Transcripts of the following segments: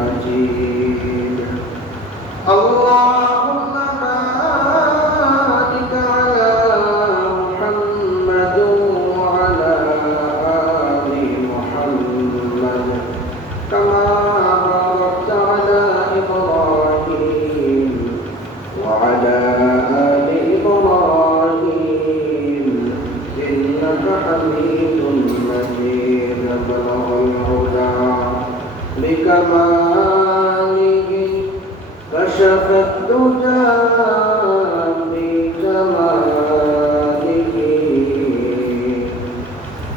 مجيد اللهم بارك على محمد وعلى آل محمد كما باركت على إبراهيم وعلى آل إبراهيم إنك حميد مجيد بلغ الهدى بكماله كشف الدجى بجماله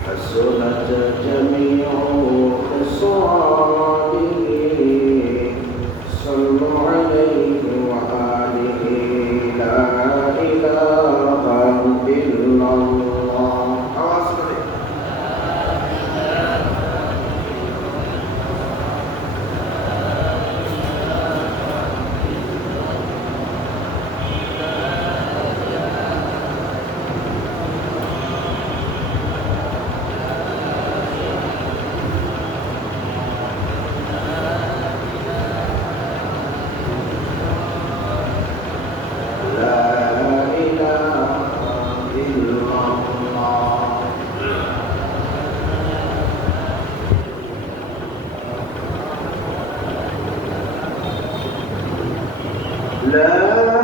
حسنت جميع خصاله صلوا عليه وآله لا إله إلا الله لا إله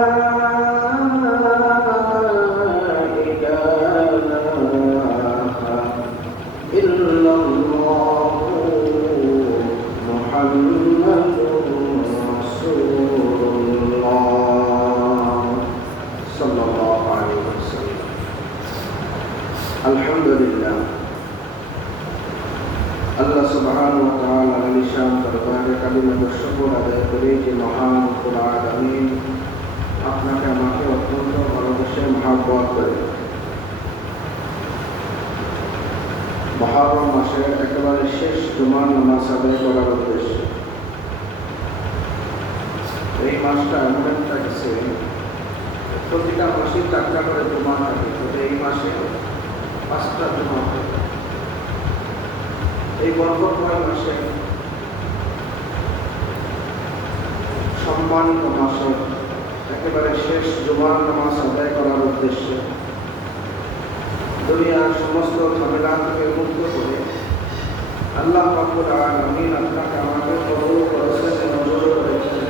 إلا الله محمد رسول الله صلى الله عليه وسلم الحمد لله আল্লাহ সুবহানাহু ওয়া তাআলা আলিশান দরবারে কালিমাত শুকর আদায় করে যে মহান রব্বুল আলামিন আপনাকে আমাকে অত্যন্ত ভালোবেসে মহব্বত করে মুহররম মাসের একেবারে শেষ জুমার নামাজ আদায় করার উদ্দেশ্যে এই মাসটা এমন একটা গেছে প্রতিটা মাসে 4টা করে জুমা থাকে তবে এই মাসে 5টা জুমা থাকে এই বরকতময় মাসে সম্মানিত মাসে একেবারে শেষ জুমার নামাজ আদায় করার উদ্দেশ্যে দুনিয়ার সমস্ত ঝামেলা থেকে মুক্ত করে আল্লাহ রাব্বুল আলামিন আপনাকে আমাকে কবুল করেছেন মঞ্জুর করেছেন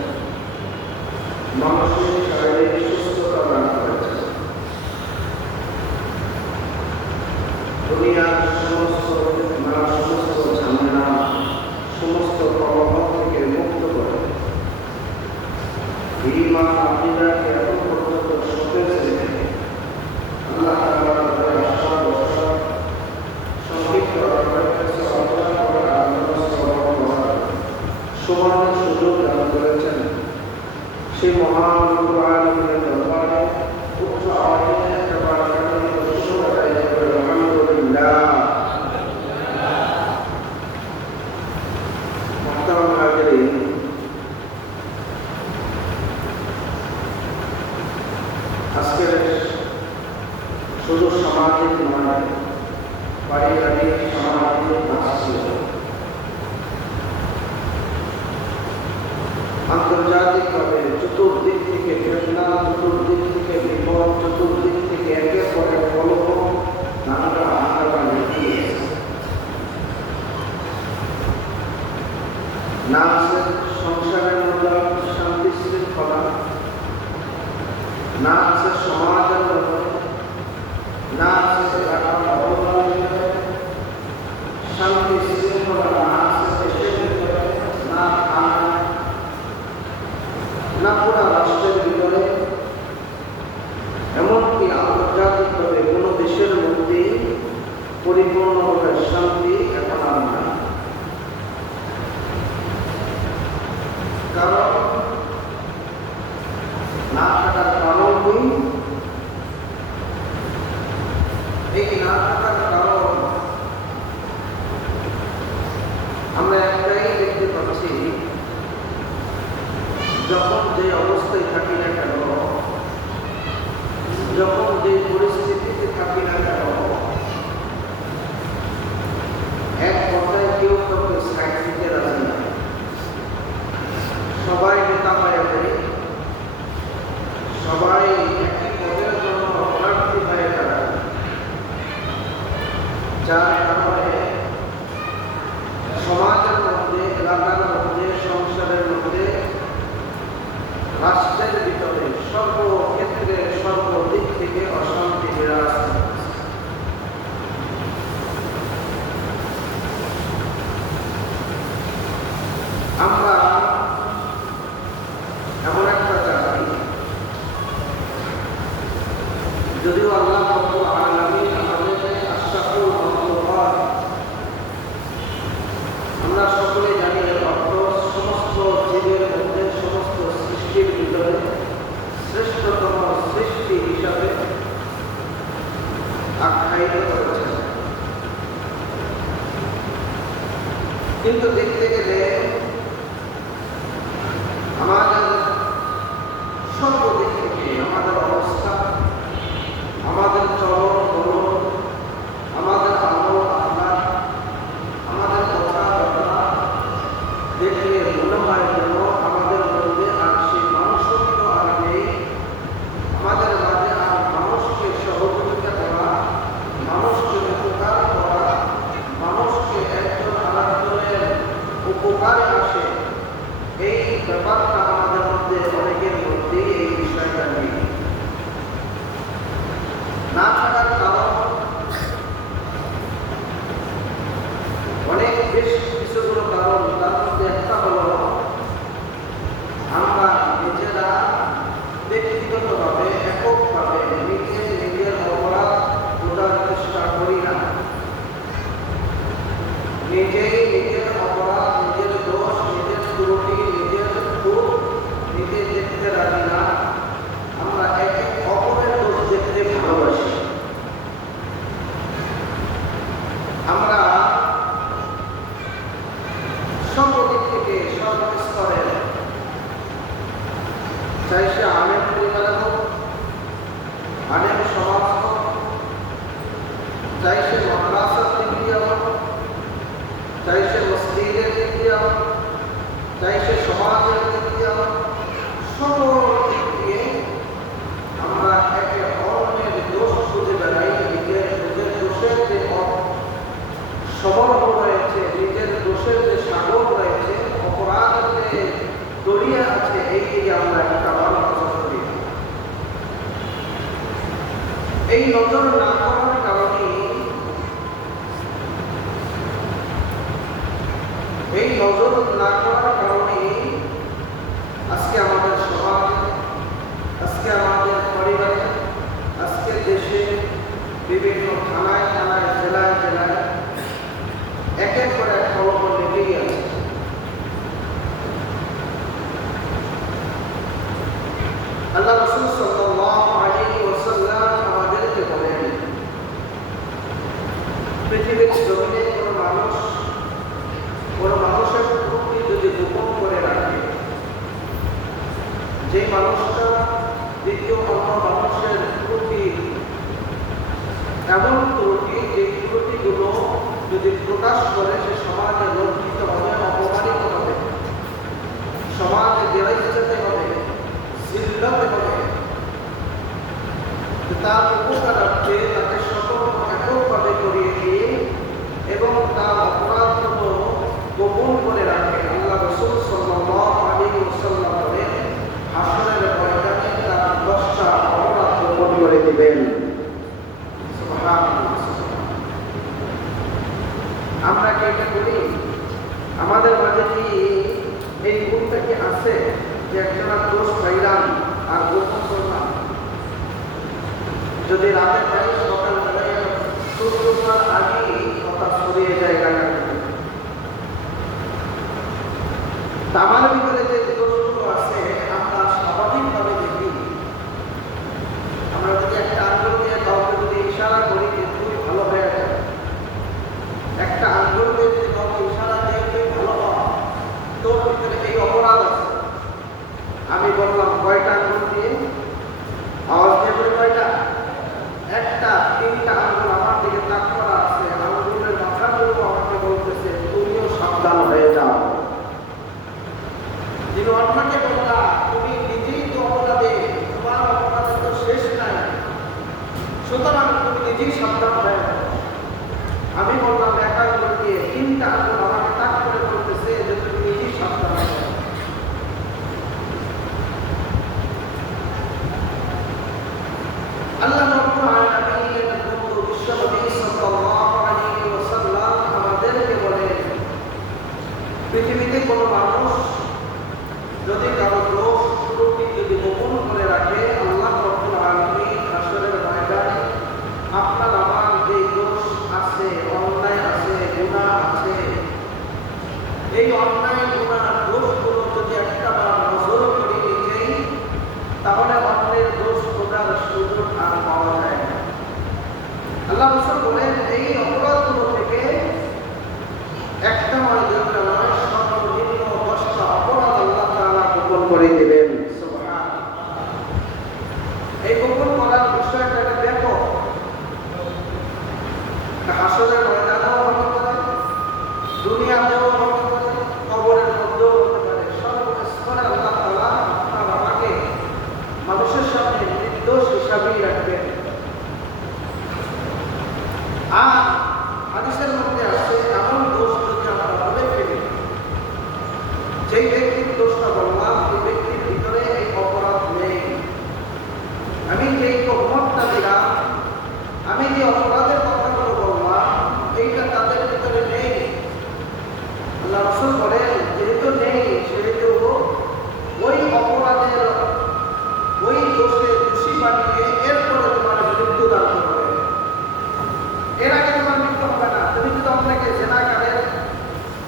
মানসিক শারীরিক সুস্থতা দান করেছেন দুনিয়ার সমস্ত ঝামেলা সমস্ত প্রভাব থেকে মুক্ত করে ঈমান আকীদাকে এত পর্যন্ত সতেজ রেখে আল্লাহ তাআলার দরবারে আশা ভরসা সংক্ষিপ্ত সমান সুযোগ দান করেছেন সেই মহান রব্বুল আলামিনের দরবারে উচ্চ আওয়াজে একবার শুকর আদায় করে আলহামদুলিল্লাহ। মুহতারাম হাজিরিন, আজকের শুধু সামাজিক নয় পারিবারিক সামাজিক ছিল আন্তর্জাতিকভাবে চতুর্দিক থেকে ফেতনা, চতুর্দিক থেকে বিপদ, চতুর্দিক থেকে একের পর এক কলহ নানা আকার লেগে না আছে সংসারের মধ্যে শান্তি শৃঙ্খলা, না আছে সমাজের মধ্যে, না আছে শান্তি শৃঙ্খলা, না আছে দেশের ভিতরে, না না পুরা রাষ্ট্রের ভিতরে, এমনকি আন্তর্জাতিকভাবে কোনো দেশের মধ্যে পরিপূর্ণভাবে শান্তি এখন আর নাই। কারণ না থাকার কারণ কি? এই না থাকার কারণ আমরা একটাই দেখতে পাচ্ছি, যখন যে অবস্থায় থাকি না কেন, যখন যে পরিস্থিতিতে থাকি না কেন, এক কথায় কেউ কাউকে সাইড দিতে রাজি না। আমরা এমন একটা জাতি, যদিও আল্লাহ রাব্বুল আলামিন আমাদের আশরাফুল মাখলুকাত, আমরা সকলে জানি অর্থ সমস্ত জীবের মধ্যে, সমস্ত সৃষ্টির ভিতরে শ্রেষ্ঠতম সৃষ্টি হিসাবে আখ্যায়িত করেছেন। কিন্তু দেখতে গেলে আমাদের সর্বদিক থেকে আমাদের অবস্থা, আমাদের চলন বলন, আমাদের আমল আখলাক, আমাদের কথাবার্তা দেখলে মনে হয় যেন আমাদের মধ্যে আর সেই মানুষত্ব আর নেই। আমাদের মাঝে আর মানুষকে সহযোগিতা করা, মানুষকে উপকার করা, মানুষকে একজন আরেকজনের উপকারে আসে, এই ব্যাপারটা আমাদের মধ্যে অনেকের মধ্যে এই বিষয়টা নেই। না থাকার কারণ অনেক বেশ কিছুগুলো কারণ। তার মধ্যে একটা হলো আমরা নিজেরা ব্যক্তিগতভাবে এককভাবে নিজের অপরাধ বোঝার চেষ্টা করি না। নিজেই নিজের অপরাধ, নিজের দোষ, নিজের ত্রুটি, নিজের ভুল নিজে দেখতে রাজি না। আমরা একে অপরের দোষ দেখতে ভালোবাসি। আমরা সর্বদিক থেকে সর্বস্তরের, চাই সে আলেম পরিবারে হোক, আলেম সমাজ হোক, চাই সে মাদ্রাসার দিক দিয়ে হোক, চাই সে মসজিদের দিক দিয়ে হোক, চাই সে সমাজের দিক দিয়ে হোক, সব দিক দিয়ে আমরা একে অন্যের দোষ খুঁজে বেড়াই। নিজের দোষের যে সবর্ণ রয়েছে, নিজের দোষের যে সাগর রয়েছে, অপরাধের যে দরিয়া আছে, এই দিকে আমরা একটা নজর করি। এই নজর না করার কারণে, এই নজর না করার কারণে আজকে আমাদের সমাজে, আজকে আমাদের পরিবারে, আজকে দেশে বিভিন্ন থানায় থানায়, জেলায় জেলায় একের পর এক কলম লেগেই আছে। আল্লাহ রাসূল সাল্লাল্লাহু আলাইহি ওয়াসাল্লাম আমাদেরকে বলেন, পৃথিবীর জমিনে কোনো মানুষের ত্রুটি যদি গোপন করে রাখে, যে মানুষটা দ্বিতীয় অন্য মানুষের ত্রুটি, এমন ত্রুটি যে ত্রুটিগুলো যদি প্রকাশ করে, সে সমাজে লজ্জিত হবে, অপমানিত হবে, সমাজে বেরাইতে হবে, জিল্লাতে হবে। তার উপকারার্থে তাকে সতর্ক এককভাবে করিয়ে দিয়ে এবং তার অপরাধগুলো গোপন করে রাখে। আল্লাহ রাসূল সাল্লাল্লাহু আলাইহি ওয়াসাল্লাম বলেন, হাসরের ময়দানে তার 10টা অপরাধ গোপন করে দিবেন। সুবহানাল্লাহ। আমরা কি এটা করি? আমাদের মাঝে কি এই গুণটা কি আছে যে একজনের দোষ পাইলাম আর গোপন করলাম? যদি রাতে পাই, সকালবেলায় সূর্যোদয়ের আগেই কথা ছড়িয়ে যায় এলাকা থেকে। আমার ভিতরে যে দোষগুলো আছে আমরা স্বাভাবিকভাবে দেখি। আমরা যদি একটা আঙ্গুল দিয়ে কাউকে যদি ইশারা করি যে তুই ভালো হয়ে যায়, একটা আঙ্গুল দিয়ে যদি কাউকে ইশারা দিয়ে তুই ভালো হ, তোর ভিতরে এই অপরাধ আছে। আমি বললাম কয়টা আঙ্গুল দিয়ে? আওয়াজ দিয়ে বলি কয়টা? একটা। 3টা আঙ্গুল আমার দিকে তাক করা আছে। আঙ্গুলের মাথাগুলো আমাকে বলতেছে তুমিও সাবধান হয়ে যাও। যিনি অন্যকে বললা, তুমি নিজেই তো অপরাধে, তোমার অপরাধের তো শেষ নাই, সুতরাং তুমি নিজেই সাবধান হয়ে যাও। আমি বললাম এক আঙ্গুল দিয়ে, 3টা আঙ্গুল আমাকে তাক করে বলতেছে যে তুমি নিজেই সাবধান হয়ে যাও। আল্লাহ রাব্বুল আলামিনের বন্ধু বিশ্বনবী সাল্লাল্লাহু আলাইহি ওয়াসাল্লাম আমাদেরকে বলেন, পৃথিবীতে কোনো মানুষ যদি কারো দোষ ত্রুটি যদি গোপন করে রাখে, আল্লাহ রাব্বুল আলামিন হাসরের ময়দানে আপনার আমার যে দোষ আছে, অন্যায় আছে, গুনাহ আছে, এই অন্যায় গুনাহ দোষগুলো যদি একটা বার নজর করি নিজেই, তাহলে অন্যের দোষ খোঁজার সুযোগ আর পাওয়া যায় না। আল্লাহ রাসূল বলেন, এই অপরাধগুলো থেকে একটা নয়, দুইটা নয়, সর্বনিম্ন 10টা অপরাধ আল্লাহ তাআলা গোপন করে দিবেন। সুবহানাল্লাহ। এই গোপন করার বিষয়টা একটা ব্যাপক। হাসরের ময়দানেও হতে পারে, দুনিয়াতেও হতে পারে, কবরের মধ্যেও হতে পারে। সর্বস্তরে আল্লাহ তাআলা আপনার আমাকে মানুষের সামনে নির্দোষ হিসাবেই রাখবেন। আর হাদিসের মধ্যে আছে, এমন দোষ যদি আমরা বলে ফেলি, যেই ব্যক্তির দোষটা বললাম এই ব্যক্তির ভিতরে এই অপরাধ নেই, আমি যেই তহমতটা দিলাম, আমি যে অপরাধের কথাগুলো বললাম, এইটা তাদের ভিতরে নেই। আল্লাহ রাসূল বলেন, যেহেতু নেই সেহেতু ওই অপরাধের ওই দোষে দোষী বানিয়ে এরপরে তোমার মৃত্যু দান করবে। এর আগে তোমার মৃত্যু হবে না। তুমি যদি আপনাকে জেনাকারের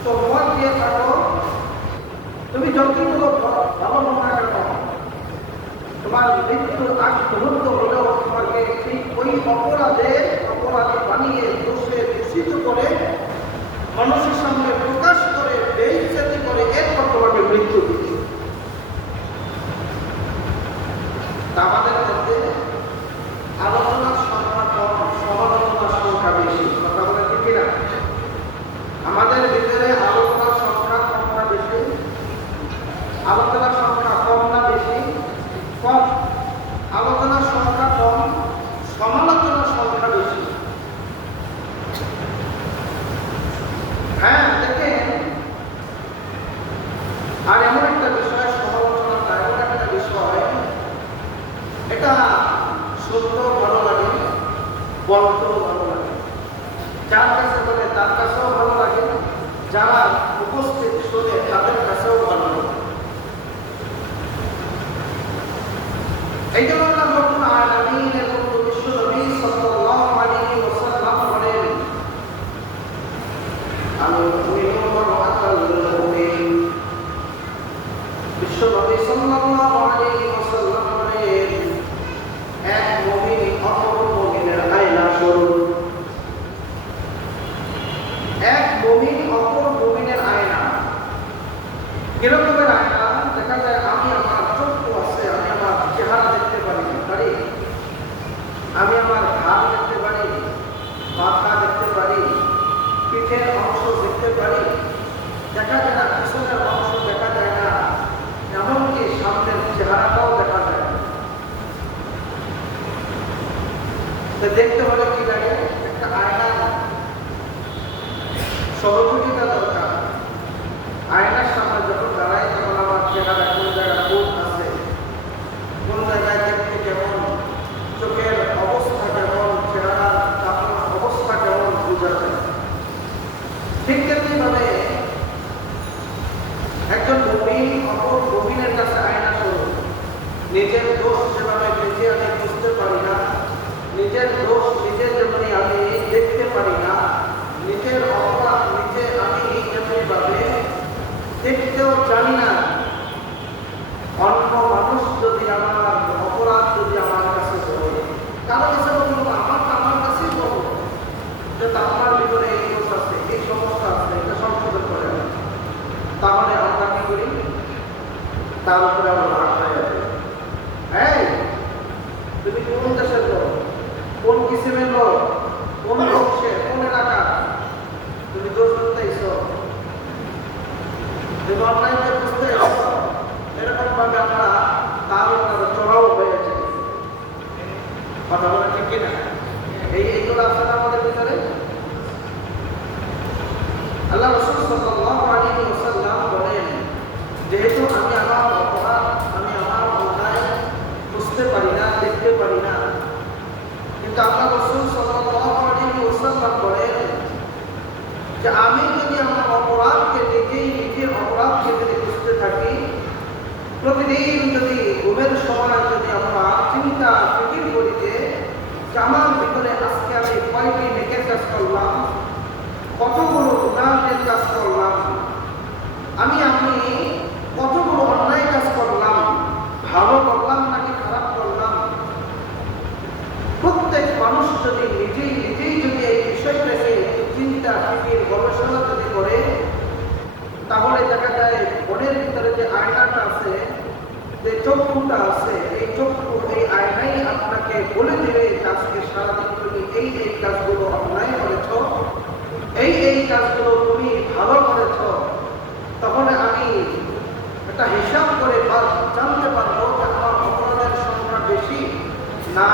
তহমত দিয়ে থাকো, তুমি যতগুলো ভালো মনে রাখো, তোমার মৃত্যুর আগ মুহূর্ত হলেও তোমাকে ঠিক ওই অপরাধী বানিয়ে দোষে দূষিত করে মানুষের সামনে প্রকাশ করে বেইজ্জতি করে এরপর তোমাকে মৃত্যু দিচ্ছে। আমাদের মধ্যে আলোচনার সংখ্যা কম, সমালোচনার সংখ্যা বেশি। কথা বলে ঠিক কিনা? আমাদের ভিতরে আলোচনার সংখ্যা কম না বেশি? আলোচনার সংখ্যা কম না বেশি? কম। আলোচনার সংখ্যা কম, সমালোচনার সংখ্যা বেশি। হ্যাঁ, দেখেন, আর এমন একটা বিষয়, সমালোচনাটা এমন একটা বিষয়, এটা শুনতেও ভালো লাগে, বলতেও ভালো লাগে। যার কাছে বলে তার কাছেও ভালো লাগে, যারা উপস্থিত শুনে তাদের কাছেও ভালো লাগে। এই জন্য আল্লাহ রাব্বুল আলামিন এবং বিশ্ব নবী সাল্লাল্লাহু আলাইহি ওয়াসাল্লাম বলেন, আমি মুমিনুন ওয়া রাআতাল মুমিন। বিশ্ব নবী সাল্লাল্লাহু আলাইহি ওয়াসাল্লাম বলেন, এক মুমিন অপর মুমিনের আয়না স্বরূপ। এক মুমিন অপর মুমিনের আয়না। কিরকমের আয়না? দেখা যায় আমি আমার চক্ষু আছে, আমি আমার চেহারা দেখতে পারি, আমি আমার ঘাড় দেখতে পারি, মাথা দেখতে পারি, পিঠের অংশ দেখতে পারি, দেখা যায় না পিছনের অংশ দেখা যায় না, এমনকি সামনের চেহারাটাও দেখা যায় না। দেখতে হলে কি লাগে? একটা আয়না সহযোগিতা দরকার। আয়নার সামনে যখন দাঁড়াই, তখন আমার চেহারা কোন জায়গায় কোন আছে, কোন জায়গায় দেখতে কেমন, চোখের অবস্থা কেমন, চেহারার অবস্থা কেমন বোঝা যায়। ঠিক তেমনিভাবে একজন মুমিন অপর মুমিনের কাছে আয়না স্বরূপ। নিজের দোষ যেভাবে নিজে আমি বুঝতে পারি না, নিজের দোষ নিজের যেমনি আমি দেখতে পারি না, নিজের অপরাধ নিজে আমি এমনিভাবে দেখতেও জানি না, অন্য মানুষ যদি আমার অপরাধ যদি আমার কাছে বলে, কারো কাছে বলবো না, আমার কাছেই বলবো যে আপনার ভিতরে এই দোষ আছে, এই সমস্যা আছে, এটা সংশোধন করে, তাহলে আমরা কি করি? তার উপরে আমরা রাগ হয়ে যাবে। এই তুমি কোন দেশের লোক, কোন কিসিমের লোক, কোন বংশে, কোন এলাকা, তুমি দোষ করতেইছ, তুমি অনলাইনে বুঝতে এরকম ভাবে আমরা তার উপরে চড়াও হয়েছে। কথা বলা ঠিক কিনা? এইগুলো আছে না আমাদের ভিতরে? আল্লাহ রাসূল সাল্লাল্লাহু আলাইহি ওয়াসাল্লাম বলেন, যেহেতু আমি আমার অপরাধ, আমি আমার অন্যায় বুঝতে পারি না, দেখতে পারি না, কিন্তু আল্লাহ রাসূল সাল্লাল্লাহু আলাইহি ওয়াসাল্লাম বলেন যে আমি যদি আমার অপরাধকে নিজের অপরাধকে প্রতিদিন যদি ঘুমের সময় যদি আমরা চিন্তা ফিকির করি যে আমার ভিতরে আজকে আমি কয়টি নেকের কাজ করলাম, কতগুলো গুনাহের কাজ করলাম, আমি কতগুলো অন্যায় কাজ করলাম, ভালো করলাম নাকি খারাপ করলাম, প্রত্যেক মানুষ যদি নিজেই যদি এই বিষয়টাকে চিন্তা ফিকির গবেষণা যদি করে, তাহলে দেখা যায় মনের ভিতরে যে আয়নাটা আছে, যে চক্ষুটা আছে, এই চক্ষু এই আয়নাই আপনাকে বলে দেবে আজকে সারাদিন তুমি এই কাজগুলো অন্যায় করেছ, এই কাজগুলো তুমি ভালো করেছ। তখন আমি একটা হিসাব করে জানতে পারবো যে আমার অপরাধের সংখ্যা বেশি না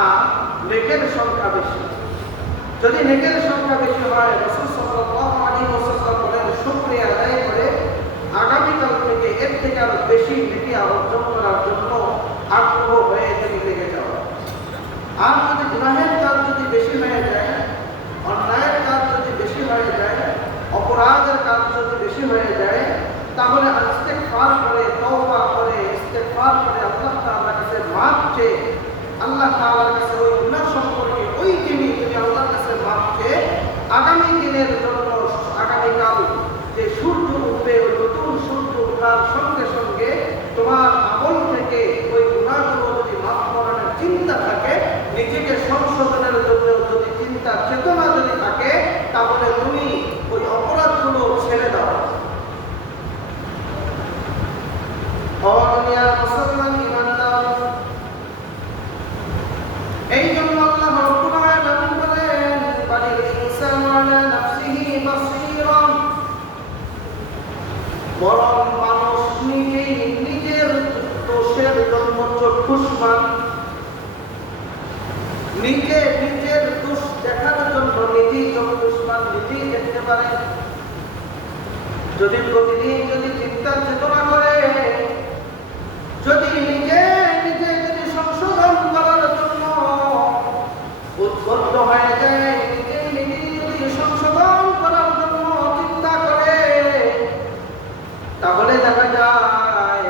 নেকের সংখ্যা বেশি। যদি নেকের সংখ্যা বেশি হয়, রাসূল সাল্লাল্লাহু আলাইহি ওয়াসাল্লাম বলেন শুকরিয়া আদায় করে আগামীকাল থেকে এর থেকে আরো বেশি নেকি অর্জন করার জন্য আগ্রহ হয়ে তিনি লেগে যাওয়া। আর যদি গুনাহের কাজ যদি বেশি হয়ে যায়, অন্যায়ের কাজ যদি বেশি হয়ে যায়, অপরাধের কাজ যদি বেশি হয়ে যায়, তাহলে ইস্তেগফার করে, তওবা করে, ইস্তেগফার করে আল্লাহ তাআলার কাছে মাফ চেয়ে, আল্লাহ তাআলার কাছে ওই গুনাহ সম্পর্কে ওই দিনই তুমি আল্লাহর কাছে মাফ চেয়ে আগামী দিনের জন্য, আগামীকাল যে সূর্য উঠবে, ওই নতুন সূর্য ওঠার সঙ্গে সঙ্গে তোমার আমল থেকে ওই গুনাহগুলো যদি মাফ করানোর চিন্তা থাকে, নিজেকে সংশোধনের জন্য যদি চিন্তা চেতনা যদি থাকে, তাহলে তুমি ওই অপরাধগুলো ছেড়ে দাও। দুনিয়ার মুসলমান ইমানদার, এই জন্য আল্লাহ রাব্বুল আলামিন বলেন বালিল ইনসানু আলা নাফসিহি বাসীরা, বরং মানুষ নিজের দোষের জন্য চক্ষুষ্মান, নিজের দোষ দেখার জন্য নিজেই চক্ষুষ্মান, নিজেই দেখতে পারে। যদি প্রতিদিন যদি চিন্তা চেতনা করে, যদি নিজে যদি সংশোধন করার জন্য উদ্বুদ্ধ হয়ে যায়, নিজে যদি সংশোধন করার জন্য চিন্তা করে, তাহলে দেখা যায়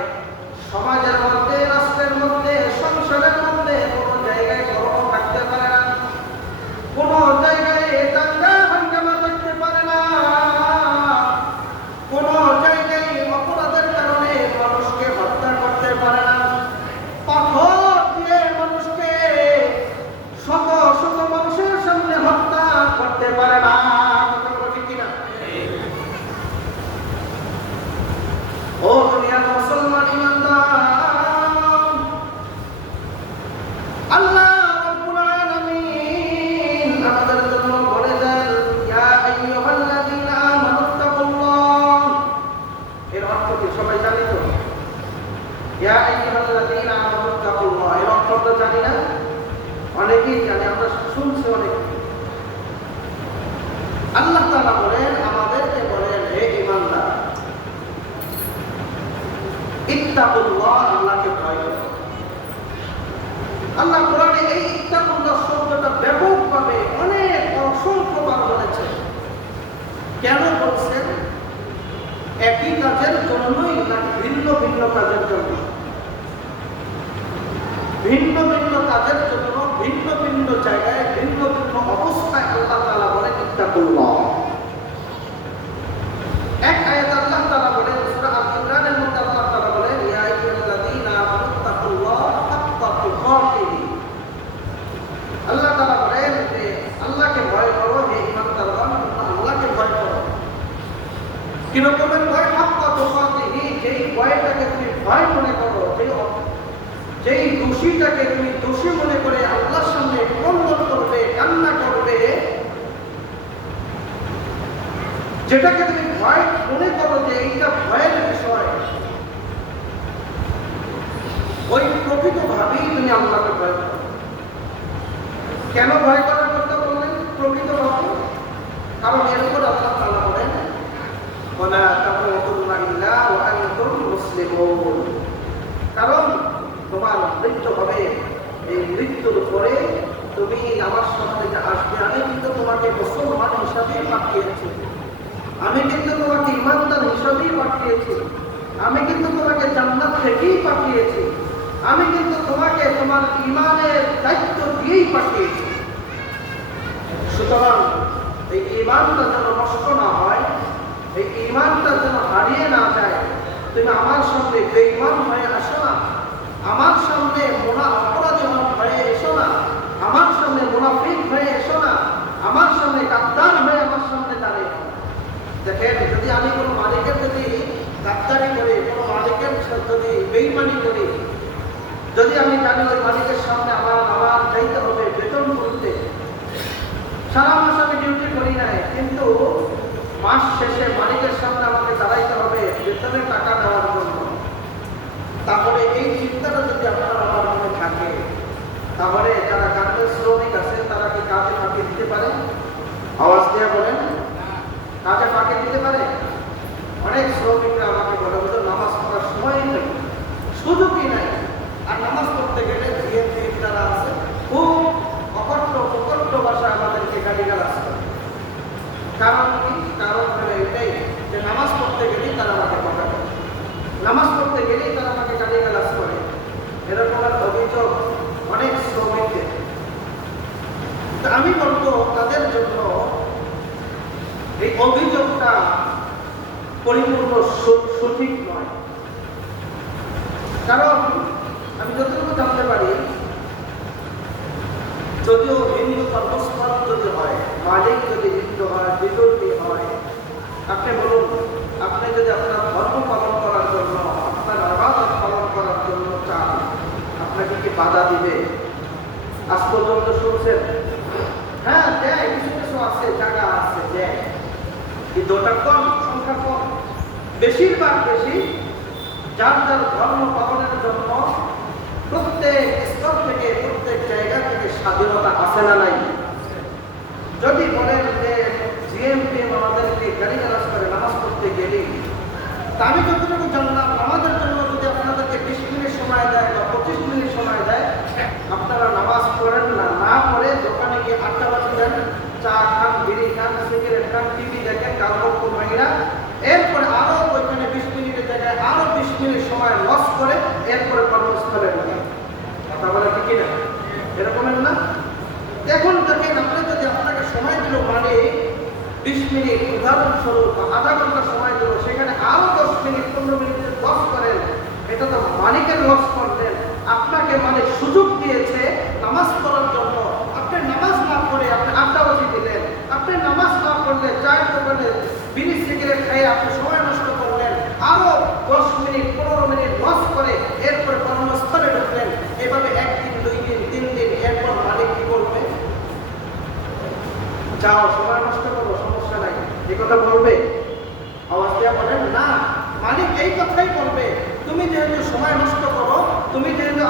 সমাজের মধ্যে, রাষ্ট্রের মধ্যে, সংসদের মধ্যে কোনো জায়গায় গরম থাকতে পারে না, কোনো জায়গায় দাঙ্গা হাঙ্গামা থাকতে পারে না, কোনো জায়গায় অপরাধের কারণে মানুষকে হত্যা করতে পারে না, পাথর দিয়ে মানুষকে শত শত মানুষের সামনে হত্যা করতে পারে না। ঠিক কিনা? ও দুনিয়ার মুসলমান ইমানদার, আল্লাহ রাব্বুল আলামিন আমাদের জন্য বলে দেন ইয়া আইয়ুহাল্লাযীনা আমানুত্তাকুল্লাহ। এর অর্থ কি সবাই জানি তো? ইয়া আইয়ুহাল্লাযীনা আমানুত্তাকুল্লাহ এর অর্থ তো জানি না? অনেকেই জানে, আমরা শুনছি অনেক। আল্লাহ তাআলা বলেন, আমাদেরকে বলেন হে ঈমানদার, ইত্তাকুল্লাহ, আল্লাহকে ভয় করো। আল্লাহ কোরআনে এই ইত্তাকুল্লাহ শব্দটা ব্যাপকভাবে অনেক অসংখ্যবার বলেছেন। কেন বলছেন? একই কাজের জন্যই না ভিন্ন ভিন্ন কাজের জন্য? ভিন্ন ভিন্ন কাজের জন্য, ভিন্ন ভিন্ন জায়গায়, ভিন্ন ভিন্ন অবস্থায় আল্লাহ তাআলা বলেন ইত্তাকুল্লাহ। এক আয়াত আল্লাহ তাআলা বলেন, সূরা আল-ইমরানের মধ্যে আল্লাহ তাআলা বলেন ইয়া আইয়ুহাল্লাযীনা আমানুত্তাকুল্লাহ হাক্কা তুকাতিহি। আল্লাহ তাআলা বলেন যে আল্লাহকে ভয় করো হে ঈমানদারগণ, আল্লাহকে ভয় করো। কি রকমের ভয়? হাক্কা তুকাতিহি, যেই ভয়টাকে তুমি ভয় মনে করো, যেই দোষীটাকে তুমি দোষী মনে করে আল্লাহর সামনে ক্রন্দন করবে, কান্না করবে, যেটাকে তুমি ভয় মনে করো যে এইটা ভয়ের বিষয়, ওই প্রকৃতভাবেই তুমি আল্লাহকে ভয় করো। কেন ভয় করার কথা বললেন? প্রকৃতভাবে কারণ এর উপর আল্লাহ তাআলা বলেন ওয়ালা তামুতুন্না ইল্লা ওয়া আনতুম মুসলিমুন। কারণ তোমার মৃত্যু হবে, এই মৃত্যুর পরে তুমি আমার সামনে আসবে। আমি কিন্তু তোমাকে মুসলমান হিসাবেই পাঠিয়েছি, আমি কিন্তু তোমাকে ইমানদার হিসাবেই পাঠিয়েছি, আমি কিন্তু তোমাকে জান্নাত থেকেই পাঠিয়েছি, আমি কিন্তু তোমাকে তোমার ঈমানের দায়িত্ব দিয়েই পাঠিয়েছি। সুতরাং এই ঈমানটা যেন নষ্ট না হয়, এই ঈমানটা যেন হারিয়ে না যায়, তুমি আমার সামনে বেঈমান হয়ে আসো না, আমার সামনে অপরাধী হয়ে এসো না, আমার সামনে মুনাফিক হয়ে এসো না, আমার সামনে গাদ্দার হয়ে আমার সামনে দাঁড়িয়ে। দেখেন, যদি আমি কোনো মালিকের যদি গাদ্দারি করি, কোনো মালিকের যদি বেঈমানি করি, যদি আমি জানি ওই মালিকের সামনে আমার যাইতে হবে বেতন করতে, সারা মাস আমি ডিউটি করি নাই, কিন্তু মাস শেষে মালিকের সামনে আমাকে দাঁড়াইতে হবে বেতনের টাকা দেওয়ার জন্য, তাহলে এই চিন্তাটা যদি আপনার আমার মনে থাকে, তাহলে যারা গার্মেন্টস শ্রমিক আছে তারা কি কাজে ফাঁকি দিতে পারে? আওয়াজ দিয়ে বলেন, কাজে ফাঁকি দিতে পারে? অনেক শ্রমিকরা আমাকে বলে, হুজুর নামাজ পড়ার সময়ই নেই, সুযোগই নাই। আর নামাজ পড়তে গেলে বিএনপি যারা আছে খুব অকট্ট ভাষায় আমাদেরকে গালিগালাজ করে। কারণ কি? কারণ হলো এটাই যে নামাজ পড়তে গেলেই তারা আমাকে কথা বলে, নামাজ পড়তে গেলেই তারা আমাকে গালিগালাজ করে। এরকমের অভিযোগ অনেক শ্রমিকদের। আমি বলবো তাদের জন্য এই অভিযোগটা পরিপূর্ণ সঠিক নয়। কারণ আমি যতটুকু জানতে পারি, যদিও হিন্দু কর্মস্থল যদি হয়, মালিক যদি হিন্দু হয়, বিদ্রোহী হয়, আপনি বলুন, আপনি যদি আপনার ধর্ম পালন করার জন্য, আপনার ইবাদত পালন করার জন্য চান, আপনাকে কি বাধা দিবে? আজ পর্যন্ত শুনছেন? হ্যাঁ দেয়, কিছু কিছু আছে, জায়গা আছে দেয়, কিন্তু ওটা কম, সংখ্যা কম। বেশিরভাগ যার যার ধর্ম পালনের জন্য প্রত্যেক স্তর থেকে, প্রত্যেক জায়গা থেকে স্বাধীনতা আছে না নাই? যদি বলেন যে জিএমপি আমাদেরকে গালিগালাজ করে নামাজ পড়তে গেলে, তা আমি যতটুকু জানলাম, আমাদের জন্য যদি আপনাদেরকে 20 মিনিট সময় দেয় বা 25 মিনিট সময় দেয়, আপনারা নামাজ পড়েন না পড়ে দোকানে গিয়ে আড্ডাবাজি দেন, চা খান, বিড়ি খান, সিগারেট খান, টিভি দেখেন, কালপক্ষ মহিলা, এরপরে আরো ওইখানে 20 মিনিটের জায়গায় আরো 20 মিনিট সময় লস করে এরপরে কর্মস্থলে ঢোকেন। কথা বলে ঠিক না? এরকমের না? এখন দেখেন, আপনি যদি আপনাকে সময় দিল মানে 20 মিনিট, উদাহরণস্বরূপ আধা ঘন্টা সময় দিল, সেখানে আরো 10 মিনিট 15 মিনিটের লস করেন, এটা তো মালিকের লস করলেন। আপনাকে মানে সুযোগ দিয়েছে নামাজ পড়ার জন্য, আপনি নামাজ না পড়ে আপনি আড্ডাবাজি দিলেন, আপনি নামাজ না পড়লে চায়ের দোকানে বিড়ি সিগারেট খেয়ে আপনি সময় নষ্ট করলেন, আরো 10 মিনিট 15 মিনিট লস করে এরপরে কর্মস্থলে ঢুকলেন। এভাবে 1 দিন 2 দিন 3 দিন, এরপর মালিক কি বলবে? যাও সময় নষ্ট করো, সমস্যা নাই, এই কথা বলবে? আওয়াজ দিয়ে বলেন না। মালিক এই কথাই বলবে, তুমি যেহেতু সময় নষ্ট করো, তুমি যেহেতু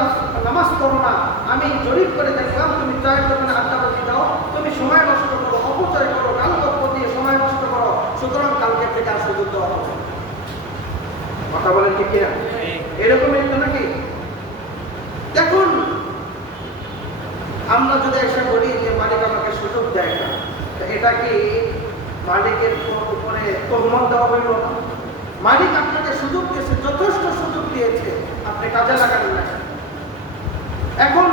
নামাজ পড়ো না, আমি জরিপ করে দেখলাম তুমি চায়ের দোকানে আড্ডাবাজি দাও, তুমি সময় নষ্ট করো, অপচয় করো, গালগপ্প দিয়ে সময় নষ্ট করো, সুতরাং কালকে থেকে আর সুযোগ দেওয়া হবে। কথা বলেন ঠিক কিনা? এরকমই তো নাকি? দেখুন, আমরা যদি এসে বলি যে মালিক আমাকে সুযোগ দেয় না, এটা কি মালিকের উপরে তহমত দেওয়া হইল না? মালিক আপনাকে সুযোগ দিয়েছে, যথেষ্ট সুযোগ দিয়েছে, আপনি কাজে লাগান না। এখন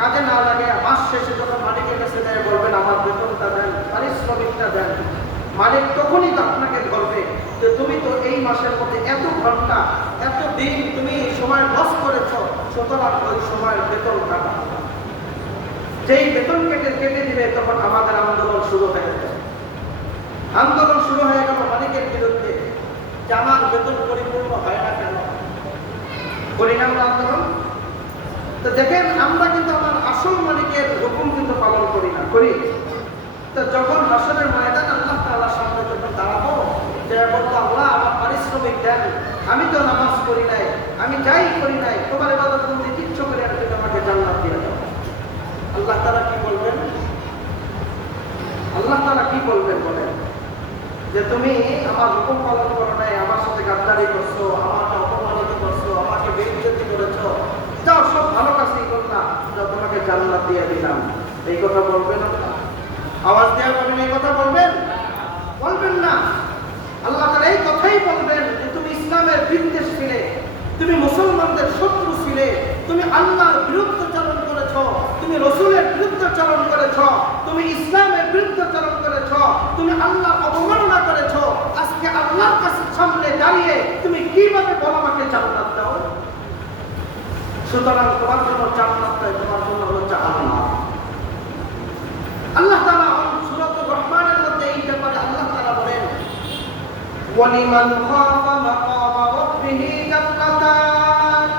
কাজে না লাগে মাস শেষে যখন মালিকের কাছে দেয়, বলবেন আমার বেতনটা দেন, পারিশ্রমিকটা দেন, মালিক তখনই তো আপনাকে ধরবে যে তুমি তো এই মাসের মধ্যে এত ঘন্টা এত দিন তুমি সময় লস করেছ, সুতরাং ওই সময়ের বেতন কাটা। যেই বেতন কেটে দিবে, তখন আমাদের আন্দোলন শুরু হয়ে গেল। আন্দোলন শুরু হয়ে গেল মালিকের বিরুদ্ধে, যে আমার বেতন পরিপূর্ণ হয় না কেন? করি না আমরা আন্দোলন? তো দেখেন, আমরা কিন্তু আমার আসল মালিকের হুকুম কিন্তু পালন করি না, করি? তো যখন হাসরের ময়দান আল্লাহ তাআলার সামনে যখন দাঁড়াবো, যে বলবো আল্লাহ আমার পারিশ্রমিক দেন, আমি তো নামাজ করি নাই, আমি যাই করি নাই, তোমার ইবাদত বন্দি কিচ্ছু করে আর তুমি আমাকে জান্নাত দিয়ে দাও। আল্লাহ তাআলা কি বলবেন? আল্লাহ তাআলা কি বলবেন বলেন? যে তুমি আমার হুকুম পালন করো নাই, আমার সাথে গাদ্দারি করছো, আমাকে অপমানিত করছো, আমাকে বেইজ্জতি করেছো, যাও সব ভালো কাজই করলাম, যা তোমাকে জান্নাত দিয়ে দিলাম। এই কথা বলবেন আল্লাহ? আওয়াজ দেওয়া বলেন, এই কথা বলবেন? বলবেন না। আল্লাহ তাআলা এই কথাই বলবেন যে তুমি ইসলামের বিদ্বেষ মুসলমানদের শত্রু ছিলে, তুমি আল্লাহর বিরুদ্ধাচরণ করেছ, তুমি রসুলের বিরুদ্ধাচরণ করেছ, তুমি ইসলামের বিরুদ্ধাচরণ করেছ, তুমি আল্লাহ অবমাননা করেছ। আজকে আল্লাহর কাছে সামনে দাঁড়িয়ে তুমি কিভাবে বলো আমাকে জান্নাত দাও? সুতরাং তোমার জন্য জান্নাত নয়, তোমার জন্য হচ্ছে আল্লাহ। আল্লাহ তাআলা সূরাতুর রহমানের মধ্যে এই ব্যাপারে আল্লাহ তাআলা বলেন, ওয়ালিমান খাফা মাকামা রাব্বিহি জান্নাতান।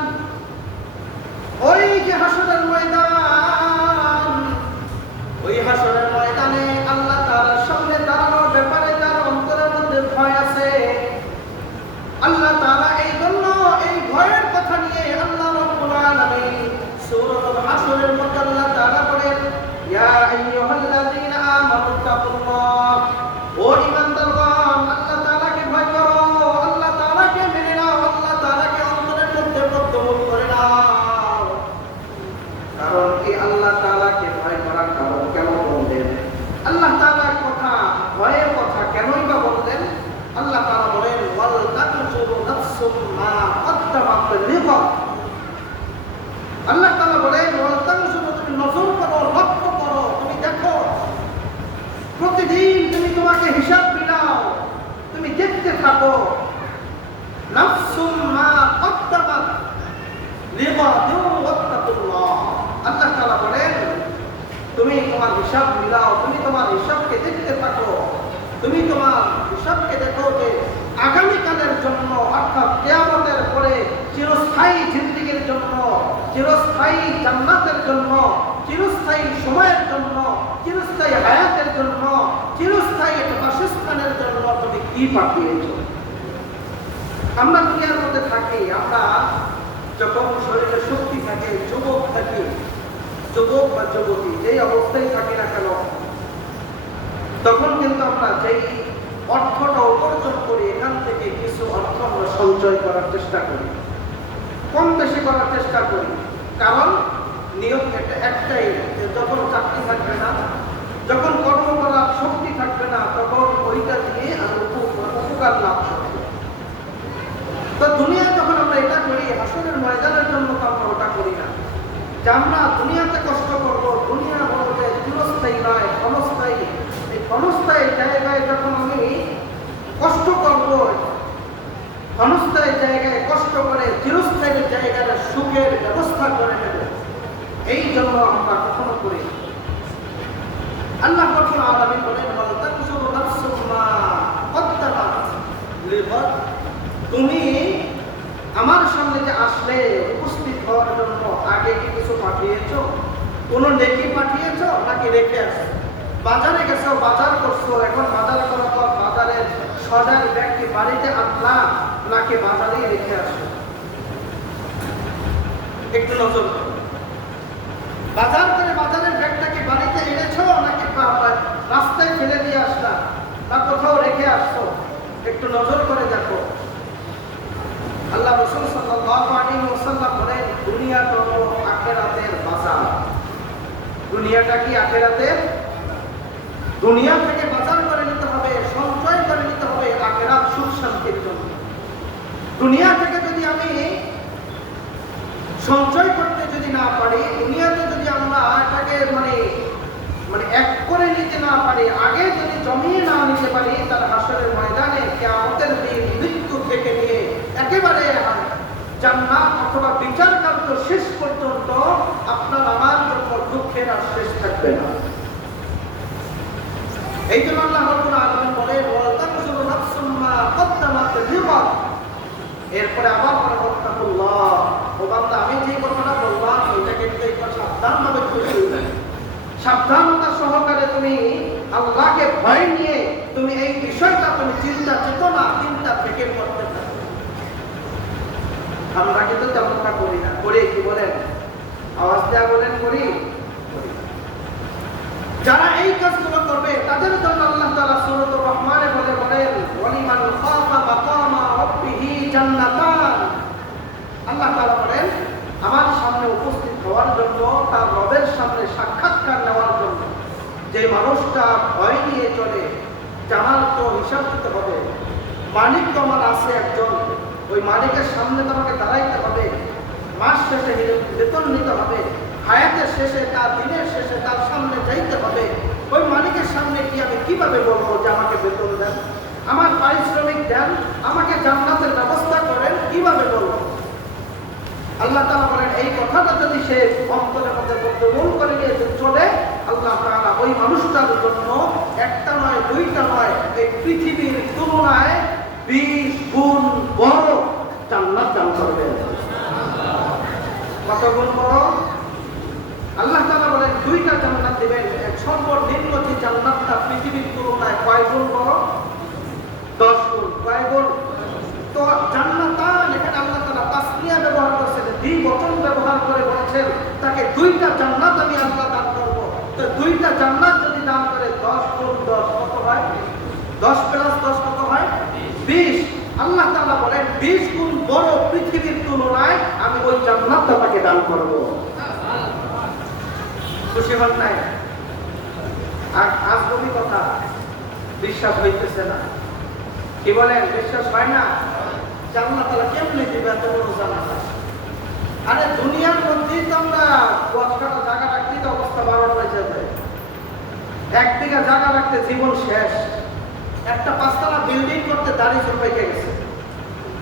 ওই যে হাসরের ময়দান, ওই হাসরের ময়দানে আল্লাহ তাআলার সামনে দাঁড়ানোর ব্যাপারে তার অন্তরের মধ্যে ভয় আছে। আল্লাহ তাআলা এই জন্য এই ভয়ের কথা নিয়ে আল্লাহ রাব্বুল আলামিন সূরাতুল হাসরের মধ্যে আল্লাহ তাআলা বলেন, ইয়া আইয়ুহাল্লাযীনা আমানু তাকুল্লাহ। ও ঈমানদারগণ, আল্লাহ তাআলাকে ভয় করো, আল্লাহ তাআলাকে মেনে নাও, আল্লাহ তাআলাকে অন্তরের মধ্যে প্রত্যক্ষ করে নাও। কারণ কি আল্লাহ তাআলাকে ভয় করার কারণ কেন বললেন? আল্লাহ তাআলার কথা, ভয়ের কথা কেনই বা বললেন? আল্লাহ তাআলা বলেন, ওয়াল তাকজুরু নাফসুম মা কদ্দামাত লিগাদ। আল্লাহ তাআলা বলেন, ওয়াল তাকজুরু, তুমি নজর করো, লক্ষ্য করো, তুমি দেখো, প্রতিদিন তুমি তোমাকে হিসাব মিলাও, তুমি দেখতে থাকো। নাফসুম মা কদ্দামাত লিগাদ ওয়াত্তাকুল্লাহ। আল্লাহ তাআলা বলেন, তুমি তোমার হিসাব মিলাও, তুমি তোমার হিসাবকে দেখতে থাকো, তুমি তোমার হিসাবকে দেখো যে আগামীকালের জন্য, অর্থাৎ কিয়ামতের পরে চিরস্থায়ী জিন্দেগীর জন্য, চিরস্থায়ী জান্নাতের জন্য, চিরস্থায়ী সময়ের জন্য, চিরস্থায়ী হায়াতের জন্য, চিরস্থায়ী বাসস্থানের জন্য তুমি কি পাঠিয়েছ। আমরা দুনিয়ার মধ্যে থাকি, আমরা যখন শরীরে শক্তি থাকে, যুবক থাকি, যুবক বা যুবতী যেই অবস্থায় থাকি না কেন, তখন কিন্তু আমরা যেই অর্থটা উপার্জন করি, এখান থেকে কিছু অর্থ আমরা সঞ্চয় করার চেষ্টা করি, কম বেশি করার চেষ্টা করি। কারণ নিয়ম একটাই, যখন চাকরি থাকবে না, যখন কর্ম করার শক্তি থাকবে না, তখন ওইটা দিয়ে আমি উপকার লাভ করব। তো দুনিয়ায় যখন আমরা এটা করি, হাসরের ময়দানের জন্য তো আমরা ওটা করি না, যে আমরা দুনিয়াতে কষ্ট করব, দুনিয়া বলতে চিরস্থায়ী নয়, ক্ষণস্থায়ী। এই ক্ষণস্থায়ী জায়গায় যখন আমি কষ্ট করব, ক্ষণস্থায়ী জায়গায় কষ্ট করে চিরস্থায়ী জায়গায় সুখের ব্যবস্থা করে নেব, এই জন্য আমরা কখনো করি। আল্লাহ রাব্বুল আলামিন বলেন, ওয়াল তাকজুরু নাফসুম মা কদ্দামাত লিগাদ। তুমি আমার সামনে যে আসলে উপস্থিত হওয়ার জন্য আগে কি কিছু পাঠিয়েছো? কোনো নেকি পাঠিয়েছো নাকি রেখে আসছো? বাজারে গেছো, বাজার করছো, এখন বাজার করার পর বাজারের সজার ব্যাগটি বাড়িতে আনলা নাকি বাজারেই রেখে আসছো? একটু নজর করো। বাজার করে বাজারের ব্যাগটাকে বাড়িতে এনেছো নাকি রাস্তায় ফেলে দিয়ে আসলা বা কোথাও রেখে আসছো? একটু নজর করে দেখো। আল্লাহ রাসূল সাল্লাল্লাহু আলাইহি ওয়াসাল্লাম বলেন, দুনিয়াটা হলো আখিরাতের বাজার। দুনিয়াটা কি আখিরাতের? দুনিয়া থেকে বাজার করে নিতে হবে, সঞ্চয় করে নিতে হবে আখিরাত সুখ শান্তির জন্য। দুনিয়া থেকে যদি আমি সঞ্চয় করতে যদি না পারি, দুনিয়াতে যদি আমরা এটাকে মানে এক করে নিতে না পারি, আগে যদি জমিয়ে না নিতে পারি, তার হাসরের ময়দানে কিয়ামতের দিন মৃত্যু থেকে নিয়ে একেবারে জান্নাত অথবা বিচার কার্য শেষ পর্যন্ত আপনার আমার জন্য দুঃখের আর শেষ থাকবে না। এই জন্য আল্লাহ রাব্বুল আলামিন বলেন, ওয়াল তাকজুরু নাফসুম মা কদ্দামাত লিগাদ। এরপরে আবার বলেন, ওয়াত্তাকুল্লাহ। ও বান্দা, আমি যে কথাটা বললাম এটাকে একটু সাবধানভাবে শুনবে, সাবধানতা সহকারে তুমি আল্লাহকে ভয় নিয়ে তুমি এই বিষয়টা তুমি চিন্তা চেতনা চিন্তা থেকে করতে থাকো। আমরা কিন্তু তেমনটা করি না, করি কি বলেন? আওয়াজ দেওয়া বলেন, করি। যারা এই কাজগুলো করবে তাদের জন্য আল্লাহ তাআলা সূরাতুর রহমানে বলেন, ওয়ালিমান খাফা মাকামা রাব্বিহি জান্নাতান। আল্লাহ তাআলা বলেন, আমার সামনে উপস্থিত হওয়ার জন্য, তার রবের সামনে সাক্ষাৎকার নেওয়ার জন্য যে মানুষটা ভয় নিয়ে চলে, জানার তো হিসাব দিতে হবে, মালিক তো আমার আছে একজন, ওই মালিকের সামনে তো আমাকে দাঁড়াইতে হবে, শেষে বেতন নিতে হবে, হায়াতের শেষে, তার দিনের শেষে তার সামনে যাইতে হবে। ওই মালিকের সামনে কি আমি কিভাবে বলবো যে আমাকে বেতন দেন, আমার পারিশ্রমিক দেন, আমাকে জান্নাতের ব্যবস্থা করেন, কিভাবে বলবো? আল্লাহ তাআলা বলেন এই কথাটা যদি সে অন্তরের মধ্যে কবুল করে নিয়ে চলে, আল্লাহ তাআলা ওই মানুষটার জন্য একটা নয়, দুইটা নয়, এই পৃথিবীর তুলনায় 20 গুণ বড় জান্নাত দান করবেন। কত গুণ বড়? আল্লাহ তাআলা বলেন দুইটা জান্নাত দিবেন। এক সর্বনিম্ন যে জান্নাতটা পৃথিবীর তুলনায় কয় গুণ বড়? 10 গুণ। কয় গুণ? তো জান্নাতান, এখানে আল্লাহ তাআলা তাসনিয়া ব্যবহার করেছেন, দ্বিবচন ব্যবহার করে বলেছেন তাকে দুইটা জান্নাত আমি আল্লাহ দান করব। তো দুইটা জান্নাত যদি দান করে 10 গুণ 10 কত হয়? 10 প্লাস 10 কত হয়? 20। আল্লাহ তাআলা বলেন 20 গুণ বড় পৃথিবীর তুলনায় আমি ওই জান্নাতটা তাকে দান করব। খুশি হন নাই? আর আজগবি কথা, বিশ্বাস হইতেছে না। কি বলেন? বিশ্বাস হয় না? জান্নাত আল্লাহ কেমনে দিবে এত বড় জান্নাত? আরে দুনিয়ার মধ্যেই তো আমরা দশটা জায়গা রাখতে তো অবস্থা 12 হয়ে যাবে। এক বিঘা জায়গা রাখতে জীবন শেষ। একটা 5 তলা বিল্ডিং করতে দাড়ি চুল পেকে গেছে।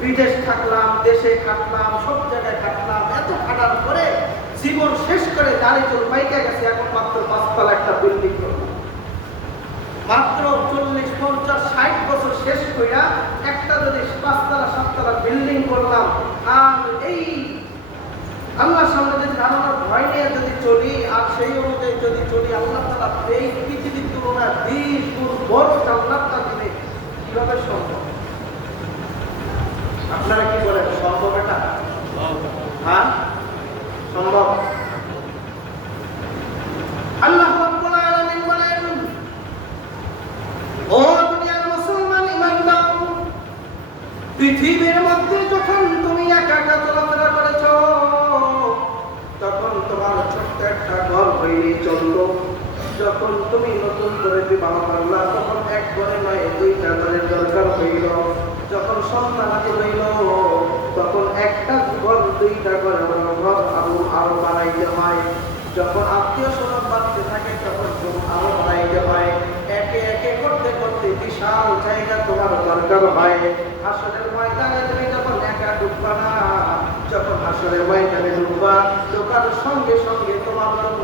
বিদেশ থাকলাম, দেশে খাটলাম, সব জায়গায় খাটলাম, এত খাটার পরে জীবন শেষ করে দাড়ি চুল পাইকে গেছে। এখন মাত্র 5 তলা একটা বিল্ডিং করলাম। মাত্র 40, 50, 60 বছর শেষ কইরা একটা যদি 5 তলা 7 তলা বিল্ডিং করলাম, আর এই আল্লাহর সামনে যদি দাঁড়ানোর ভয় নিয়ে যদি চলি, আর সেই অনুযায়ী যদি চলি, আল্লাহ তাআলা এই পৃথিবীর তুলনায় 20 গুণ বড় জান্নাতটা দিবে। কিভাবে সম্ভব? আপনারা কি বলেন? সম্ভব এটা? হ্যাঁ, সম্ভব। আল্লাহ রাব্বুল আলামিন বলেন, ও দুনিয়ার মুসলমান ইমানদার, পৃথিবীর মধ্যে যখন তুমি একা একা চলাফেরা করেছ, তখন তোমার ছোট্ট একটা ঘর হইলে চললো। যখন তুমি নতুন করে বিবাহ করলা, তখন এক ঘরে নয়, 2টা ঘরের দরকার হইল। যখন সন্তানাদি হইল, তখন একটা ঘর 2টা ঘর আরো বানাইতে হয়। যখন আত্মীয় স্বজন বাড়তে থাকে, তখন আরো বানাইতে হয়। একে একে করতে করতে বিশাল জায়গা তোমার দরকার হয়। হাসরের ময়দানে তুমি যখন একা ঢুকবা না, যখন হাসরের ময়দানে ঢুকবা, ঢোকার সঙ্গে সঙ্গে তোমার জন্য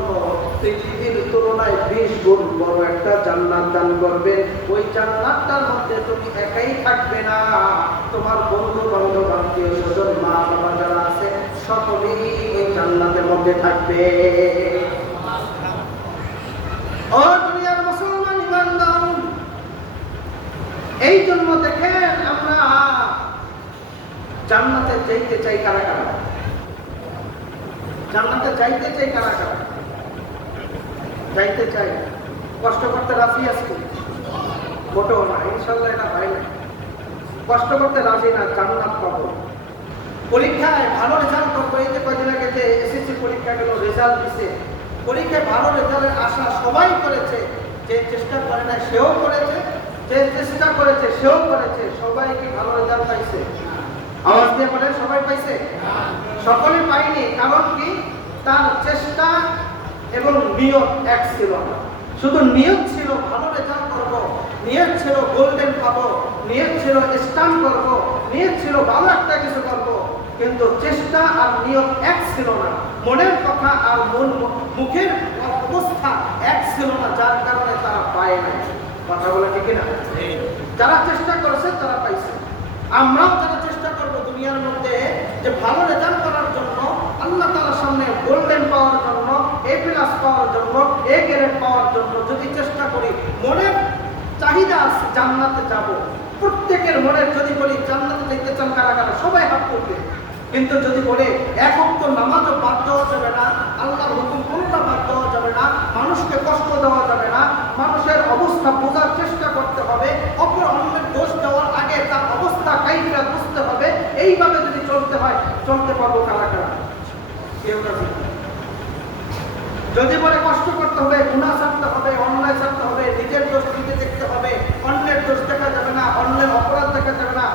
পৃথিবীর তুলনায় 20 গুণ বড় একটা জান্নাত দান করবে। ওই জান্নাতটার মধ্যে তুমি একাই থাকবে না, তোমার বন্ধু বান্ধব, আত্মীয় স্বজন, মা বাবা যারা আছে সকলেই ওই জান্নাতের মধ্যে থাকবে। ও দুনিয়ার মুসলমান ইমানদার, এই জন্য দেখেন আমরা জান্নাতে যাইতে চাই কারা কারা? জান্নাতে যাইতে চাই কারা কারা? যাইতে চাই। কষ্ট করতে রাজি আছি? মোটেও না, ইনশাল্লাহ এটা হয় না। কষ্ট করতে রাজি না, জান্নাত পাবো। পরীক্ষায় ভালো রেজাল্ট করবো। এই যে কয়েকদিন আগে যে এসএসসি পরীক্ষা গেল, রেজাল্ট দিছে, পরীক্ষায় ভালো রেজাল্টের আশা সবাই করেছে। যে চেষ্টা করে না সেও করেছে, যে চেষ্টা করেছে সেও করেছে। সবাই কি ভালো রেজাল্ট পাইছে? আওয়াজ দিয়ে বলেন, সবাই পাইছে? সকলে পাইনি। কারণ কি? তার চেষ্টা এবং নিয়ত এক ছিল না। শুধু নিয়ত ছিল ভালো রেজাল্ট করব, নিয়ত ছিল গোল্ডেন পাবো, নিয়ত ছিল স্টাম্প করব, নিয়ত ছিল ভালো একটা কিছু করব, কিন্তু চেষ্টা আর নিয়ত এক ছিল না। মনের কথা আর মুখের অবস্থা এক ছিল না, যার কারণে তারা পায় না। কথা বলে ঠিক না? যারা চেষ্টা করেছে তারা পাইছে। আমরাও যারা চেষ্টা করব দুনিয়ার মধ্যে যে ভালো রেজাল্ট করার জন্য, আল্লাহ তাআলার সামনে গোল্ডেন পাওয়ার জন্য, এ প্লাস পাওয়ার জন্য, এ গ্রেড পাওয়ার জন্য যদি চেষ্টা করি, মনের চাহিদা আছে জান্নাতে যাব। প্রত্যেকের মনের যদি বলি জান্নাতে যেতে চান কারা কারা, সবাই হাত তুলবে। কিন্তু যদি বলে এক ওয়াক্ত নামাজও বাদ দেওয়া যাবে না, আল্লাহর হুকুম কোনটা বাদ দেওয়া যাবে না, মানুষকে কষ্ট দেওয়া যাবে না, মানুষের অবস্থা বোঝার চেষ্টা করতে হবে, অপর অন্যের দোষ দেওয়ার আগে তার অবস্থা কাইফিয়াত বুঝতে হবে, এইভাবে যদি চলতে হয়, চলতে পারবো কারা কারা? কেউ না। যদি বলে কষ্ট করতে হবে, গুনাহ ছাড়তে হবে, অন্যায় ছাড়তে হবে, নিজের দোষ নিজে দেখতে হবে, অন্যের দোষ দেখা যাবে না, অন্যের অপরাধ দেখা যাবে না,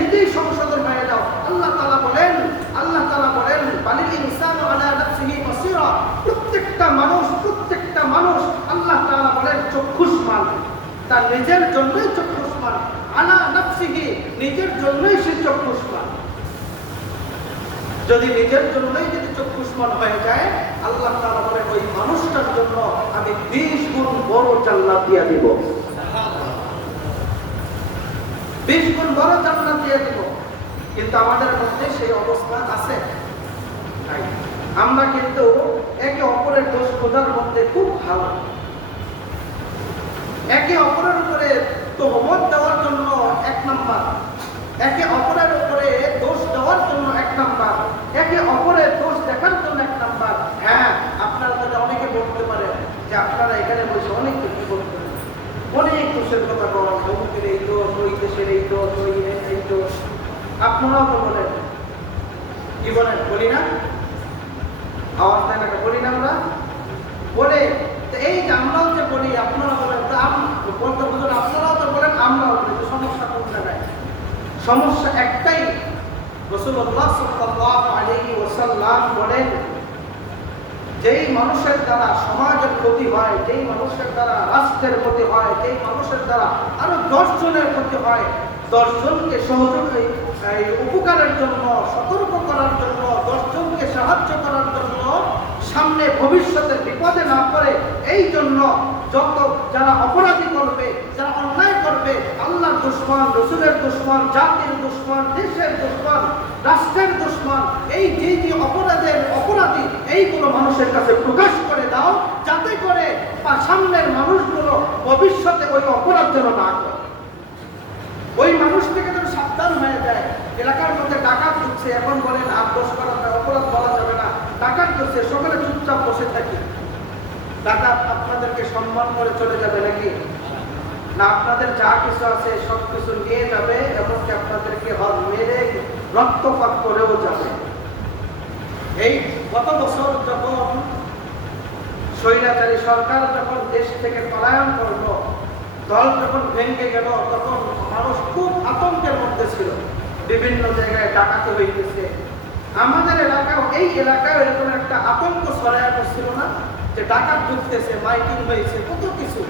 নিজেই সংশোধন হয়ে যাও। আল্লাহ তাআলা বলেন, বালিল তার নিজের জন্যই চক্ষুষ্মান, আলা নাফসিহি, নিজের জন্যই সে চক্ষুষ্মান। যদি নিজের জন্যই যদি চক্ষুষ্মান হয়ে যায়, আল্লাহ তাআলা বলে ওই মানুষটার জন্য আমি 20 গুণ বড় জান্নাত দিয়ে দিব, 20 গুণ বড় জান্নাত দিয়ে দিব। কিন্তু আমাদের মধ্যে সেই অবস্থা আছে নাই। আমরা কিন্তু একে অপরের দোষ খোঁজার মধ্যে খুব ভালো। একে অপরের উপরে তোহমত দেওয়ার জন্য 1 নাম্বার, একে অপরের উপরে দোষ দেওয়ার জন্য 1 নাম্বার, একে অপরের দোষ দেখার জন্য 1 নাম্বার। হ্যাঁ, আপনারা যদি অনেকে বলতে পারেন যে আপনারা এখানে বসে অনেক কিছু বলতে পারেন, অনেক দোষের কথা বলেন, অমুকের এই দোষ, ওই দেশের এই দোষ, ওই এই দোষ। আপনারাও তো বলেন, কি বলেন? বলি না? আওয়াজ দেয় না? বলি না? আমরা বলে এই যে আমরাও যে বলি, আপনারা বলেন, বলতে বুঝুন, আপনারাও তো বলেন, আমরাও বলি। সমস্যা কোন জায়গায়? সমস্যা একটাই, রাসূলুল্লাহ সাল্লাল্লাহু আলাইহি ওয়াসাল্লাম বলেন, যেই মানুষের দ্বারা সমাজের ক্ষতি হয়, যেই মানুষের দ্বারা রাষ্ট্রের ক্ষতি হয়, যেই মানুষের দ্বারা আরো 10 জনের ক্ষতি হয়, 10 জনকে সহযোগী উপকারের জন্য, সতর্ক করার জন্য, 10 জনকে সাহায্য করার জন্য, সামনে ভবিষ্যতে বিপদে না পড়ে এই জন্য যত যারা অপরাধী করবে, যারা অন্যায় করবে, আল্লাহর দুশমন, রাসূলের দুশমন, জাতির দুশমন, দেশের দুশমন, রাষ্ট্রের দুশমন, এই যে অপরাধী এইগুলো মানুষের কাছে প্রকাশ করে দাও, যাতে করে সামনের মানুষগুলো ভবিষ্যতে ওই অপরাধ যেন না করে, ওই মানুষ থেকে যেন সাবধান হয়ে যায়। এলাকার মধ্যে ডাকাত হচ্ছে, এখন বলেন আর দোষ করা অপরাধ বলা যাবে না, ডাকাত হচ্ছে, সকালে চুপচাপ বসে থাকি। ডাকাত আপনাদেরকে সম্মান করে চলে যাবে নাকি? না, আপনাদের যা কিছু আছে সব কিছু নিয়ে যাবে, এমনকি আপনাদেরকে মেরে রক্তপাত করেও যাবে। এই গত বছর যখন স্বৈরাচারী সরকার যখন দেশ থেকে পলায়ন করলো, দল যখন ভেঙে গেল, তখন মানুষ খুব আতঙ্কের মধ্যে ছিল। বিভিন্ন জায়গায় ডাকাতি হইতেছে। আমাদের এলাকাও, এই এলাকায় এরকম একটা আতঙ্ক ছড়ায় পড়ছিল না, যে ডাকাত ঢুকতেছে, মাইকিং হয়েছে, কত কিছু।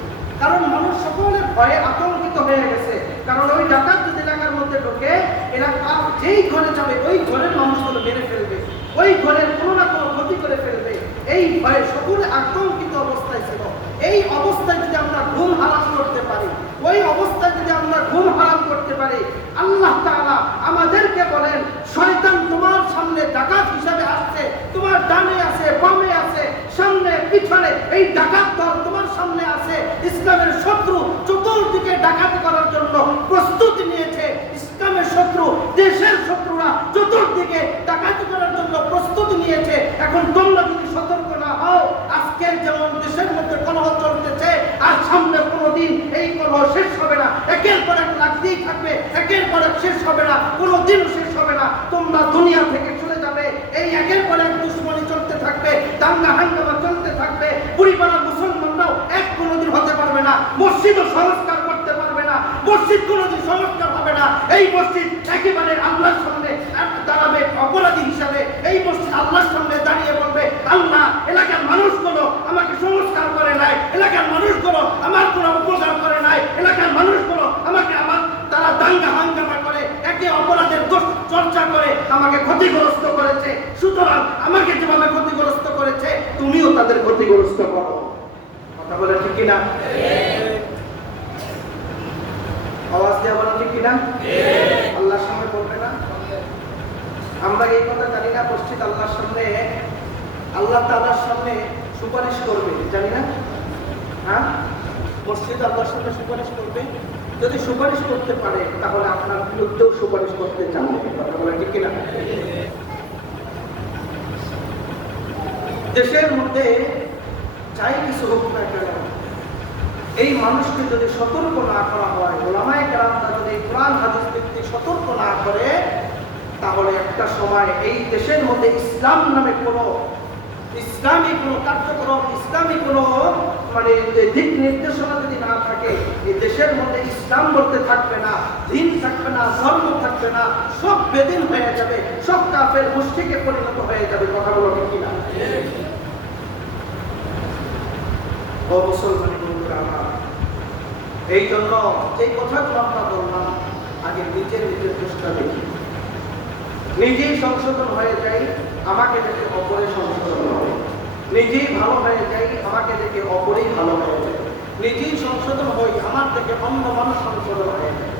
কারণ মানুষ সকলের ভয়ে আতঙ্কিত হয়ে গেছে। কারণ ওই ডাকাত যদি এলাকার মধ্যে ঢোকে, এলাকার যেই ঘরে যাবে ওই ঘরের মানুষগুলো মেরে ফেলবে, ওই ঘরের কোনো না কোনো ক্ষতি করে ফেলবে। এই ভয়ে সকলে আতঙ্কিত অবস্থায় ছিল। এই অবস্থায় যদি আমরা ঘুম হারাম করতে পারি, ওই অবস্থায় যদি আমরা ঘুম হারাম করতে পারি, আল্লাহ তাআলা আমাদেরকে বলেন, শয়তান তোমার সামনে ডাকাত হিসাবে আসছে, তোমার ডানে আছে, বামে আছে, সামনে পিছনে, এই ডাকাত দল তোমার সামনে আছে। ইসলামের শত্রু চতুর্দিকে ডাকাতি করার জন্য প্রস্তুতি নিয়েছে। ইসলামের শত্রু, দেশের শত্রুরা চতুর্দিকে ডাকাতি করার জন্য প্রস্তুতি নিয়েছে। এখন তোমরা যদি সতর্ক না হও, আজকের যেমন দেশের মধ্যে কলহ চলতেছে, আর সামনে কোনোদিন এই কলহ শেষ হবে না, একের পর এক লাগতেই থাকবে, একের পর এক শেষ হবে না, কোনোদিন শেষ হবে না। তোমরা দুনিয়া থেকে চলে যাবে, এই একের পর এক দুশ্মনী চলতে থাকবে, দাঙ্গা হাঙ্গামা চলতে থাকবে। পরিবারের মুসলমানরাও এক কোনোদিন হতে পারবে না, মসজিদও সংস্কার করতে পারবে না, মসজিদ কোনোদিন সংস্কার হবে না। এই মসজিদ একেবারে আল্লাহর সামনে দাঁড়াবে অপরাধী হিসাবে। এই মসজিদ আল্লাহর সামনে দাঁড়িয়ে বলবে, আল্লাহ, এলাকার মানুষগুলো আমাকে সংস্কার করে নাই, এলাকার মানুষগুলো আমার কোনো উপকার করে নাই, এলাকার মানুষগুলো আমাকে তারা দাঙ্গা হাঙ্গামা করে, একে অপরাধের দোষ চর্চা করে আমাকে ক্ষতিগ্রস্ত করেছে। সুতরাং আমাকে যেভাবে ক্ষতিগ্রস্ত করেছে, তুমিও তাদের ক্ষতিগ্রস্ত করো। কথা বলে ঠিক কিনা? আওয়াজ দিয়ে বলো ঠিক কিনা? আল্লাহর সামনে বলবে না? আমরা এই কথা জানি না, মসজিদ আল্লাহর সামনে, আল্লাহ তাআলার সামনে সুপারিশ করবে, জানি না? হ্যাঁ, মসজিদ আল্লাহর সামনে সুপারিশ করবে। যদি সুপারিশ করতে পারে, তাহলে আপনার বিরুদ্ধেও সুপারিশ করতে চাবে। কথা বলে ঠিক কিনা? দেশের মধ্যে যাই কিছু হোক না কেন, এই মানুষকে যদি সতর্ক না করা হয়, ওলামায়ে কেরামরা যদি কোরআন হাদিস ভিত্তিক সতর্ক না করে, তাহলে একটা সময় এই দেশের মধ্যে ইসলাম নামে কোনো ইসলামী কোনো কার্যক্রম, ইসলামী কোনো দিক নির্দেশনা যদি না থাকে, এই দেশের মধ্যে ইসলাম বলতে থাকবে না, দিন থাকবে না, ধর্ম থাকবে না, সব বেদিন হয়ে যাবে, সব কাফের মুশরিকে পরিণত হয়ে যাবে। কথা বলো ঠিক কিনা? ও মুসলমান বন্ধুরা আমার, এই জন্য এই কথাগুলো আমরা বললাম, আগে নিজের চেষ্টা দেখি, নিজেই সংশোধন হয়ে যাই, আমাকে দেখে অপরে সংশোধন হবে। নিজেই ভালো হয়ে যাই, আমাকে দেখে অপরেই ভালো হয়ে যায়। নিজেই সংশোধন হই, আমার থেকে অন্য মানুষ সংশোধন হয়ে যায়।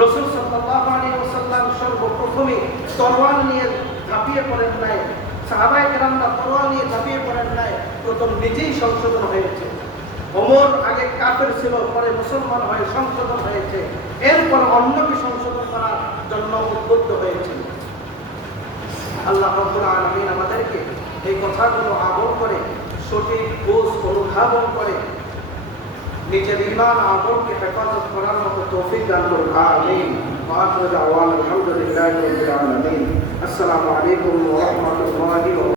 রাসূল সাল্লাল্লাহু আলাইহি ওয়াসাল্লাম সর্বপ্রথমে তরোয়াল নিয়ে ঝাঁপিয়ে পড়েন নাই, সাহাবায়ে কেরামরা তরোয়াল নিয়ে ঝাঁপিয়ে পড়েন নাই, প্রথম নিজেই সংশোধন হয়েছে। ওমর আগে কাফের ছিল, পরে মুসলমান হয়ে সংশোধন হয়েছে, এরপর অন্যকে সংশোধন করার জন্য উদ্বুদ্ধ হয়েছিল। আল্লাহ রাব্বুল আলামিন আমাদেরকে এই কথাগুলো আমল করে, সঠিক বুঝ অনুধাবন করে নিজের ঈমান আমলকে হেফাজত করার মতো তৌফিক দান করুন। আমিন। ওয়া আখিরু দাওয়ানা আলহামদুলিল্লাহি রাব্বিল আলামিন। আসসালামু আলাইকুম ওয়া রাহমাতুল্লাহি ওয়া